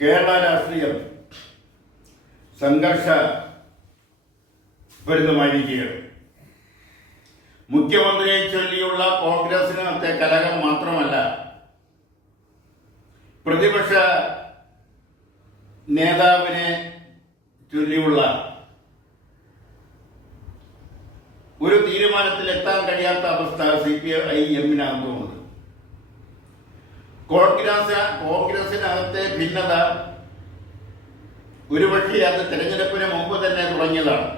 കേരള രാഷ്ട്രീയം സംഘർഷഭരിതമായിരിക്കുകയാണ്. മുഖ്യമന്ത്രിയെ ചൊല്ലിയുള്ള കോൺഗ്രസിനകത്തെ കലഹം മാത്രമല്ല, പ്രതിപക്ഷ നേതാവിനെ ചൊല്ലിയുള്ള ഒരു തീരുമാനത്തിലെത്താൻ കഴിയാത്ത അവസ്ഥ CPIM-നകത്തുമുണ്ട്. കോൺഗ്രസിനകത്തെ ഭിന്നത ഒരുപക്ഷെ അത് തെരഞ്ഞെടുപ്പിന് മുമ്പ് തന്നെ തുടങ്ങിയതാണ്.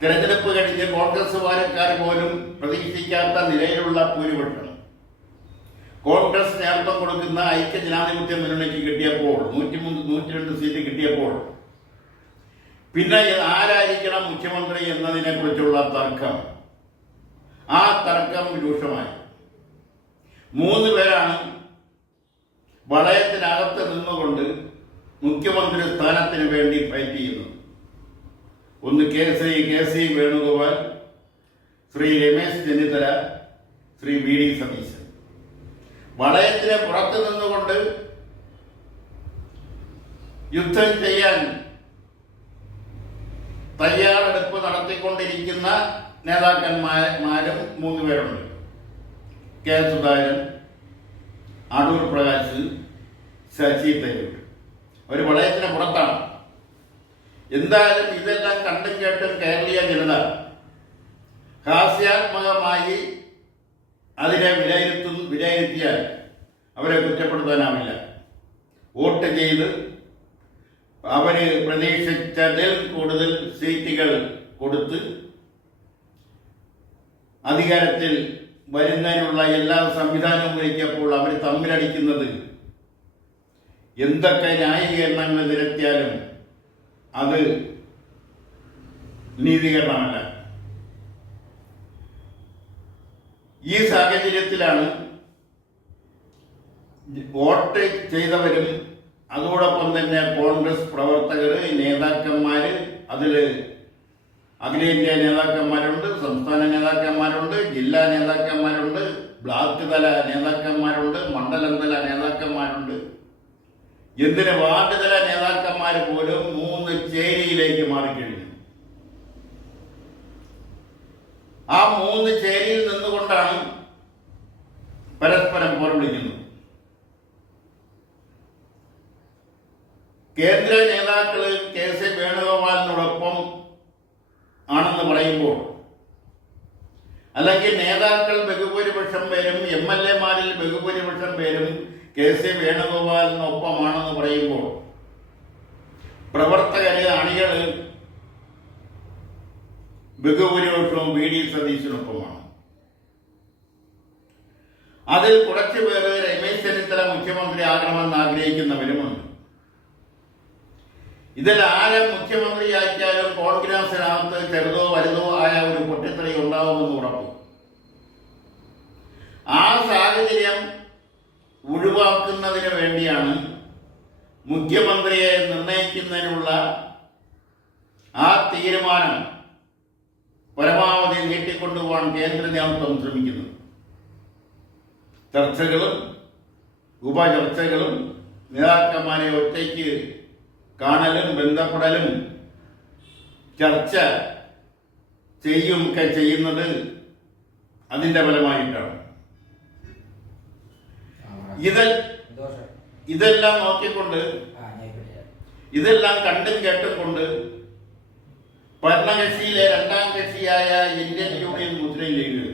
തെരഞ്ഞെടുപ്പ് കഴിഞ്ഞ് കോൺഗ്രസുകാർ പോലും പ്രതീക്ഷിക്കാത്ത നിലയിലുള്ള ഭൂരിപക്ഷം കോൺഗ്രസ് നേതൃത്വം കൊടുക്കുന്ന ഐക്യ ജനാധിപത്യ മുന്നണിക്ക് കിട്ടിയപ്പോൾ 102 സീറ്റ് കിട്ടിയപ്പോൾ പിന്നെ ആരായിരിക്കണം മുഖ്യമന്ത്രി എന്നതിനെ കുറിച്ചുള്ള തർക്കം, ആ തർക്കം രൂക്ഷമായി. 3 പേരാണ് വളയത്തിനകത്ത് നിന്നുകൊണ്ട് മുഖ്യമന്ത്രി സ്ഥാനത്തിന് വേണ്ടി ഫൈറ്റ് ചെയ്യുന്നത്. ഒന്ന് കെ.സി. വേണുഗോപാൽ, ശ്രീ രമേശ് ചെന്നിത്തല, ശ്രീ VD സതീശൻ. വളയത്തിന് പുറത്തു നിന്നുകൊണ്ട് യുദ്ധം ചെയ്യാൻ തയ്യാറെടുപ്പ് നടത്തിക്കൊണ്ടിരിക്കുന്ന നേതാക്കന്മാരും 3 പേരുണ്ട്. കെ സുധാകരൻ, അടൂർ പ്രകാശ്, ശശി തരൂർ. അവർ വളയത്തിന് പുറത്താണ്. എന്തായാലും ഇതെല്ലാം കണ്ടും കേട്ടും കേരളീയ ജനത ഹാസ്യാത്മകമായി അതിനെ വിലയിരുത്തിയാൽ അവരെ കുറ്റപ്പെടുത്താനാവില്ല. വോട്ട് ചെയ്ത് അവര് പ്രതീക്ഷിച്ചതിൽ കൂടുതൽ സീറ്റുകൾ കൊടുത്ത് അധികാരത്തിൽ വരുന്നതിനുള്ള എല്ലാ സംവിധാനവും ഒരുക്കിയപ്പോൾ അവർ തമ്മിലടിക്കുന്നത് എന്തൊക്കെ ന്യായീകരണങ്ങൾ നിരത്തിയാലും അത് നീതീകരണമല്ല. ഈ സാഹചര്യത്തിലാണ് വോട്ട് ചെയ്തവരും അതോടൊപ്പം തന്നെ കോൺഗ്രസ് പ്രവർത്തകർ, നേതാക്കന്മാര്, അതിൽ അഖിലേന്ത്യാ നേതാക്കന്മാരുണ്ട്, സംസ്ഥാന നേതാക്കന്മാരുണ്ട്, ജില്ലാ നേതാക്കന്മാരുണ്ട്, ബ്ലോക്ക് തല നേതാക്കന്മാരുണ്ട്, മണ്ഡലം തല നേതാക്കന്മാരുണ്ട്, എന്തിന് വാർഡ് തല നേതാക്കന്മാർ പോലും 3 ചേരിയിലേക്ക് മാറിക്കഴിഞ്ഞു. ആ 3 ചേരിയിൽ നിന്നുകൊണ്ടാണ് പരസ്പരം പോർവിളിക്കുന്നത്. കേന്ദ്ര നേതാക്കള് കെ.സി. വേണുഗോപാലിനോടൊപ്പം ആണെന്ന് പറയുമ്പോൾ, അല്ലെങ്കിൽ നേതാക്കൾ ബഹുഭൂരിപക്ഷം പേരും MLA-മാരിൽ ബഹുഭൂരിപക്ഷം പേരും കെ.സി. വേണുഗോപാലിനൊപ്പമാണെന്ന് പറയുമ്പോൾ, പ്രവർത്തകര്, അണികള് ബഹുഭൂരിപക്ഷവും VD സതീശനൊപ്പമാണ്. അതിൽ കുറച്ചു പേര് രമേശ് ചെന്നിത്തല മുഖ്യമന്ത്രി ആകണമെന്ന് ആഗ്രഹിക്കുന്നവരുമുണ്ട്. ഇതിൽ ആരെ മുഖ്യമന്ത്രിയാക്കിയാലും കോൺഗ്രസിനകത്ത് ചെറുതോ വലുതോ ആയ ഒരു പൊട്ടിത്തെറി ഉണ്ടാവുമെന്ന് ഉറപ്പ്. ആ സാഹചര്യം ഒഴിവാക്കുന്നതിന് വേണ്ടിയാണ് മുഖ്യമന്ത്രിയെ നിർണയിക്കുന്നതിനുള്ള ആ തീരുമാനം പരമാവധി നീട്ടിക്കൊണ്ടുപോകാൻ കേന്ദ്ര നേതൃത്വം ശ്രമിക്കുന്നത്. ചർച്ചകളും ഉപചർച്ചകളും നേതാക്കന്മാരെ ഒറ്റയ്ക്ക് കാണലും ബന്ധപ്പെടലും ചർച്ച ഒക്കെ ചെയ്യുന്നത് അതിന്റെ ഫലമായിട്ടാണ്. ഇതെല്ലാം നോക്കിക്കൊണ്ട്, ഇതെല്ലാം കണ്ടും കേട്ടും കൊണ്ട് ഭരണകക്ഷിയിലെ 2ാം കക്ഷിയായ ഇന്ത്യൻ യൂണിയൻ മുസ്ലിം ലീഗ്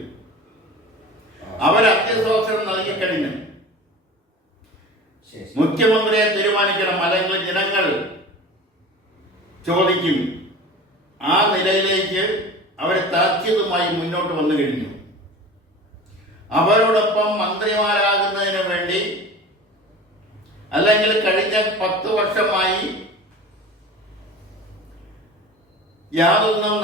അവർ അന്ത്യശാസനം നൽകിക്കഴിഞ്ഞു. മുഖ്യമന്ത്രിയെ തീരുമാനിക്കണം, അല്ലെങ്കിൽ ജനങ്ങൾ ചോദിക്കും. ആ നിലയിലേക്ക് അവർ താക്കീതുമായി മുന്നോട്ട് വന്നു കഴിഞ്ഞു. അവരോടൊപ്പം മന്ത്രിമാരാകുന്നതിന് വേണ്ടി, അല്ലെങ്കിൽ കഴിഞ്ഞ 10 വർഷമായി യാതൊന്നും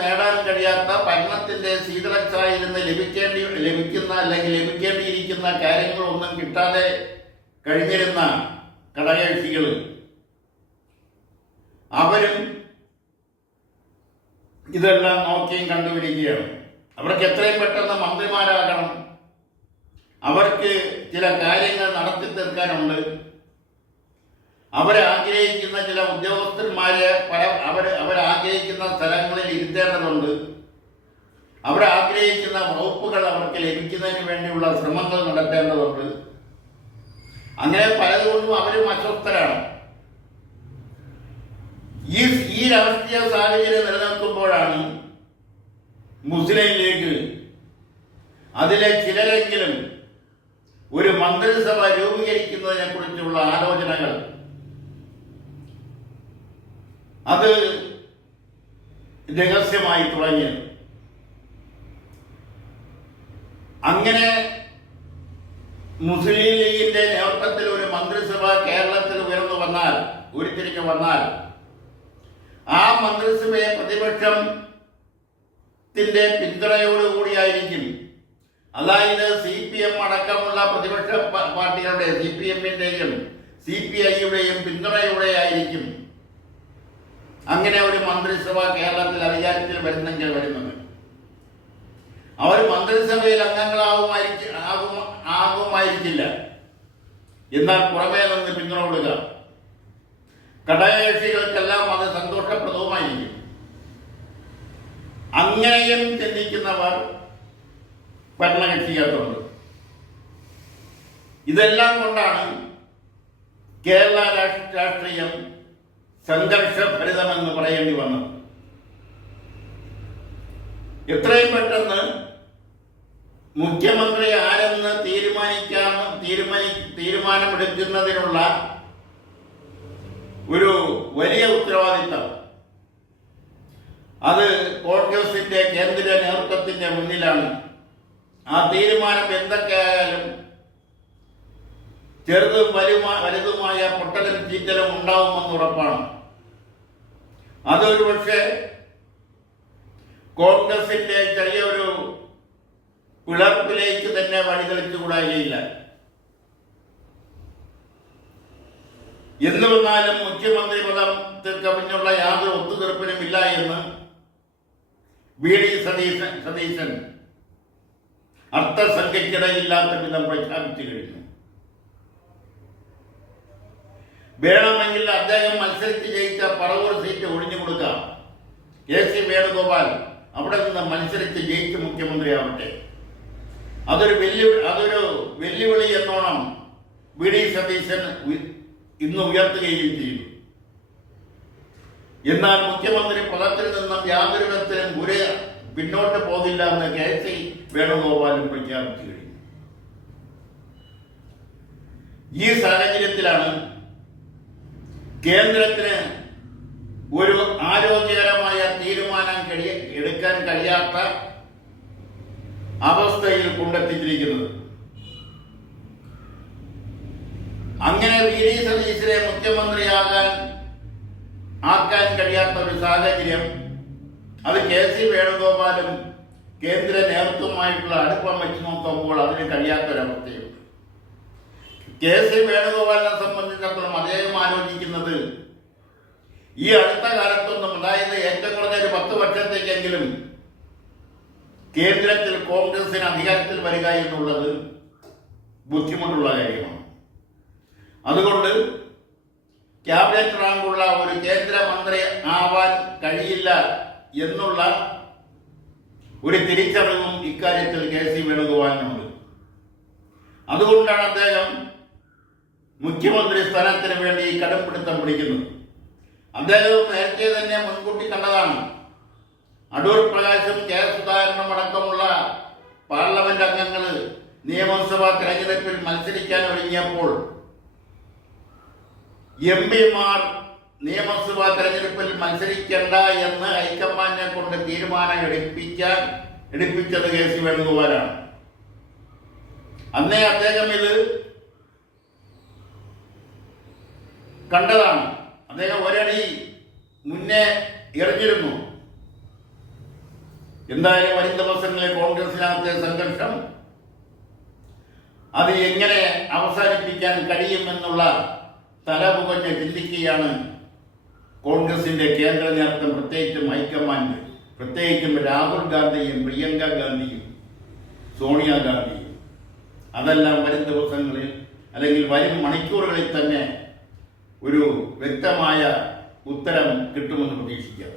നേടാൻ കഴിയാത്ത ഭരണത്തിന്റെ ശീതളച്ചായിൽ നിന്ന് ലഭിക്കേണ്ടിയിരിക്കുന്ന കാര്യങ്ങളൊന്നും കിട്ടാതെ കഴിഞ്ഞിരുന്ന ഘടകകക്ഷികൾ അവരും ഇതെല്ലാം നോക്കിയും കണ്ടുപിടിക്കുകയാണ്. അവർക്ക് എത്രയും പെട്ടെന്ന് മന്ത്രിമാരാകണം, അവർക്ക് ചില കാര്യങ്ങൾ നടത്തി തീർക്കാനുണ്ട്. അവരാഗ്രഹിക്കുന്ന ചില ഉദ്യോഗസ്ഥന്മാരെ അവരാഗ്രഹിക്കുന്ന സ്ഥലങ്ങളിൽ ഇരുത്തേണ്ടതുണ്ട്. അവരാഗ്രഹിക്കുന്ന വകുപ്പുകൾ അവർക്ക് ലഭിക്കുന്നതിന് വേണ്ടിയുള്ള ശ്രമങ്ങൾ നടത്തേണ്ടതുണ്ട്. അങ്ങനെ പലതുകൊണ്ടും അവരും അസ്വസ്ഥരാണ്. ഈ രാഷ്ട്രീയ സാഹചര്യം നിലനിൽക്കുമ്പോഴാണ് മുസ്ലിം ലീഗ് അതിലെ ചിലരെങ്കിലും ഒരു മന്ത്രിസഭ രൂപീകരിക്കുന്നതിനെ കുറിച്ചുള്ള ആലോചനകൾ അത് രഹസ്യമായി തുടങ്ങിയത്. അങ്ങനെ മുസ്ലിം ലീഗിന്റെ നേതൃത്വത്തിൽ ഒരു മന്ത്രിസഭ കേരളത്തിൽ ഉരുത്തിരിഞ്ഞു വന്നാൽ ആ മന്ത്രിസഭയെ പ്രതിപക്ഷത്തിന്റെ പിന്തുണയോടുകൂടിയായിരിക്കും. അതായത് CPM അടക്കമുള്ള പ്രതിപക്ഷ പാർട്ടികളുടെ CPM-ന്റെയും CPI-യുടെയും പിന്തുണയോടെയായിരിക്കും അങ്ങനെ ഒരു മന്ത്രിസഭ കേരളത്തിൽ അധികാരത്തിൽ വരുന്നെങ്കിൽ വരുന്നത്. അവർ മന്ത്രിസഭയിൽ ആകുമായിരിക്കില്ല, എന്നാൽ പുറമേ നിന്ന് പിന്തുണ കൊടുക്കുക. ഘടകകക്ഷികൾക്കെല്ലാം അത് സന്തോഷപ്രദവുമായിരിക്കും. അങ്ങനെയും ചിന്തിക്കുന്നവർ ഭരണകക്ഷിയായിട്ടുണ്ട്. ഇതെല്ലാം കൊണ്ടാണ് കേരള രാഷ്ട്രീയം സംഘർഷഭരിതമെന്ന് പറയേണ്ടി വന്നത്. എത്രയും പെട്ടെന്ന് മുഖ്യമന്ത്രി ആരെന്ന് തീരുമാനമെടുക്കുന്നതിനുള്ള ഒരു വലിയ ഉത്തരവാദിത്തം അത് കോൺഗ്രസിന്റെ കേന്ദ്ര നേതൃത്വത്തിന്റെ മുന്നിലാണ്. ആ തീരുമാനം എന്തൊക്കെയായാലും ചെറുതും വലുതുമായ പൊട്ടലും ചീറ്റലും ഉണ്ടാവുമെന്ന് ഉറപ്പാണ്. അതൊരു പക്ഷേ കോൺഗ്രസിന്റെ ചെറിയൊരു പിളർപ്പിലേക്ക് തന്നെ വഴിതെളിച്ചുകൂടായില്ല. എന്ന് വന്നാലും മുഖ്യമന്ത്രി പദത്തിൽ കവിഞ്ഞുള്ള യാതൊരു ഒത്തുതീർപ്പിനും ഇല്ല എന്ന് VD സതീശൻ അർത്ഥസംഖ്യക്കിടയില്ലാത്ത വിധം പ്രഖ്യാപിച്ചു കഴിഞ്ഞു. വേണമെങ്കിൽ അദ്ദേഹം മത്സരിച്ച് ജയിച്ച പറവൂർ സീറ്റ് ഒഴിഞ്ഞു കൊടുക്കാം. KC വേണുഗോപാൽ അവിടെ നിന്ന് മത്സരിച്ച് ജയിച്ച് മുഖ്യമന്ത്രിയാവട്ടെ. അതൊരു വെല്ലുവിളി എന്നോണം VD സതീശൻ ഇന്ന് ഉയർത്തുകയും ചെയ്തു. എന്നാൽ മുഖ്യമന്ത്രി പദത്തിൽ നിന്നും യാതൊരു വിധത്തിലും പിന്നോട്ട് പോകില്ല എന്ന് KC വേണുഗോപാലും പ്രഖ്യാപിച്ചു കഴിഞ്ഞു. ഈ സാഹചര്യത്തിലാണ് കേന്ദ്രത്തിന് ഒരു ആരോഗ്യകരമായ തീരുമാനം എടുക്കാൻ കഴിയാത്ത അവസ്ഥയിൽ കൊണ്ടെത്തിച്ചിരിക്കുന്നത്. അങ്ങനെ VD സതീശനെ മുഖ്യമന്ത്രിയാക്കാൻ കഴിയാത്ത ഒരു സാഹചര്യം അത് KC വേണുഗോപാലും കേന്ദ്ര നേതൃത്വവുമായിട്ടുള്ള അടുപ്പം വെച്ച് നോക്കുമ്പോൾ അതിന് കഴിയാത്തൊരവസ്ഥയുണ്ട്. KC വേണുഗോപാലിനെ സംബന്ധിച്ചിടത്തോളം അദ്ദേഹം ആലോചിക്കുന്നത് ഈ അടുത്ത കാലത്തൊന്നും, അതായത് ഏറ്റവും കുറഞ്ഞ ഒരു 10 വർഷത്തേക്കെങ്കിലും കേന്ദ്രത്തിൽ കോൺഗ്രസിന് അധികാരത്തിൽ വരിക എന്നുള്ളത് ബുദ്ധിമുട്ടുള്ള കാര്യമാണ്. അതുകൊണ്ട് ക്യാബിനറ്റ് റാങ്കുള്ള ഒരു കേന്ദ്രമന്ത്രി ആവാൻ കഴിയില്ല എന്നുള്ള ഒരു തിരിച്ചറിവും ഇക്കാര്യത്തിൽ KC വേണുഗോപാലിനുണ്ട്. അതുകൊണ്ടാണ് അദ്ദേഹം മുഖ്യമന്ത്രി സ്ഥാനത്തിന് വേണ്ടി കടംപിടുത്തം പിടിക്കുന്നത്. അദ്ദേഹം നേരത്തെ തന്നെ മുൻകൂട്ടി കണ്ടതാണ്. അടൂർ പ്രകാശും K സുധാകരനും അടക്കമുള്ള പാർലമെന്റ് അംഗങ്ങൾ നിയമസഭാ തെരഞ്ഞെടുപ്പിൽ മത്സരിക്കാൻ ഒരുങ്ങിയപ്പോൾ MP-മാർ നിയമസഭാ തെരഞ്ഞെടുപ്പിൽ മത്സരിക്കേണ്ട എന്ന് ഹൈക്കമാൻഡിനെ കൊണ്ട് തീരുമാനം എടുപ്പിച്ചത് KC വേണുഗോപാലാണ്. അന്നേ അദ്ദേഹം ഇത് കണ്ടതാണ്. അദ്ദേഹം ഒരടി മുന്നേ എറിഞ്ഞിരുന്നു. എന്തായാലും വരും ദിവസങ്ങളിലെ കോൺഗ്രസിനകത്തെ സംഘർഷം അത് എങ്ങനെ അവസാനിപ്പിക്കാൻ കഴിയുമെന്നുള്ള തലപുകഞ്ഞ് ചിന്തിക്കുകയാണ് കോൺഗ്രസിന്റെ കേന്ദ്ര നേതൃത്വം, പ്രത്യേകിച്ചും ഹൈക്കമാൻഡ്, പ്രത്യേകിച്ചും രാഹുൽ ഗാന്ധിയും പ്രിയങ്ക ഗാന്ധിയും സോണിയാഗാന്ധിയും. അതെല്ലാം വരും ദിവസങ്ങളിൽ അല്ലെങ്കിൽ വരും മണിക്കൂറുകളിൽ തന്നെ ഒരു വ്യക്തമായ ഉത്തരം കിട്ടുമെന്ന് പ്രതീക്ഷിക്കാം.